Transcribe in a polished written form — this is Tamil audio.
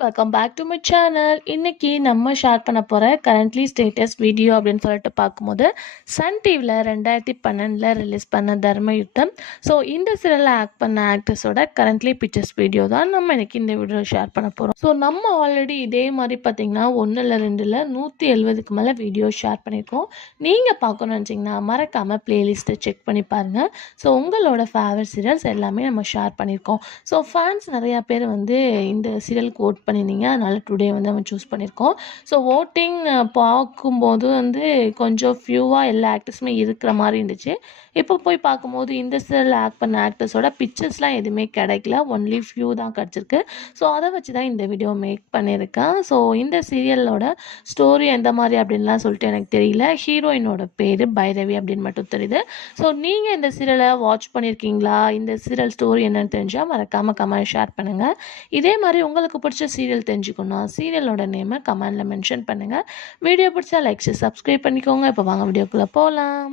Welcome back to my channel. இன்னைக்கு நம்ம ஷேர் பண்ண போகிற கரண்ட்லி ஸ்டேட்டஸ் வீடியோ அப்படின்னு சொல்லிட்டு பார்க்கும்போது சன் டிவியில் 2012 ரிலீஸ் பண்ண தர்மயுத்தம். ஸோ இந்த சீரியலில் ஆக்ட் பண்ண ஆக்டர்ஸோட கரண்ட்லி பிக்சர்ஸ் வீடியோ தான் நம்ம இன்னைக்கு இந்த வீடியோ ஷேர் பண்ண போகிறோம். ஸோ நம்ம ஆல்ரெடி இதே மாதிரி பார்த்தீங்கன்னா 1 இல்லை 2 இல்லை 170க்கு மேலே வீடியோ ஷேர் பண்ணியிருக்கோம். நீங்கள் பார்க்கணும்னு நினச்சிங்கன்னா மறக்காமல் பிளேலிஸ்ட்டை செக் பண்ணி பாருங்கள். ஸோ உங்களோட ஃபேவரட் சீரியல்ஸ் எல்லாமே நம்ம ஷேர் பண்ணியிருக்கோம். ஸோ ஃபேன்ஸ் நிறையா பேர் வந்து இந்த சீரியலுக்கு ஓட் பண்ணியிருந்தீங்க. அதனால் டுடே வந்து நம்ம சூஸ் பண்ணியிருக்கோம். ஸோ ஓட்டிங் பார்க்கும்போது வந்து கொஞ்சம் ஃபியூவாக எல்லா ஆக்டர்ஸுமே இருக்கிற மாதிரி இருந்துச்சு. இப்போ போய் பார்க்கும்போது இந்த சீரியலில் ஆக்ட் பண்ண ஆக்டர்ஸோட பிக்சர்ஸ்லாம் எதுவுமே கிடைக்கல, ஒன்லி ஃபியூ தான் கிடச்சிருக்கு. ஸோ அதை வச்சு தான் இந்த வீடியோ மேக் பண்ணியிருக்கேன். ஸோ இந்த சீரியலோட ஸ்டோரி எந்த மாதிரி அப்படின்லாம் சொல்லிட்டு எனக்கு தெரியல. ஹீரோயினோட பேர் பைரவி அப்படின்னு மட்டும் தெரியுது. ஸோ நீங்கள் இந்த சீரியலை வாட்ச் பண்ணியிருக்கீங்களா? இந்த சீரியல் ஸ்டோரி என்னன்னு தெரிஞ்சால் மறக்காமல் கமெண்ட் ஷேர் பண்ணுங்கள். இதே மாதிரி உங்களுக்கு பிடிச்ச சீரியல் தெரிஞ்சுக்கணும், சீரியலோட நேமை கமெண்டில் மென்ஷன் பண்ணுங்கள். வீடியோ பிடிச்சா லைக் சப்ஸ்கிரைப் பண்ணிக்கோங்க. இப்போ வாங்க வீடியோக்குள்ளே போகலாம்.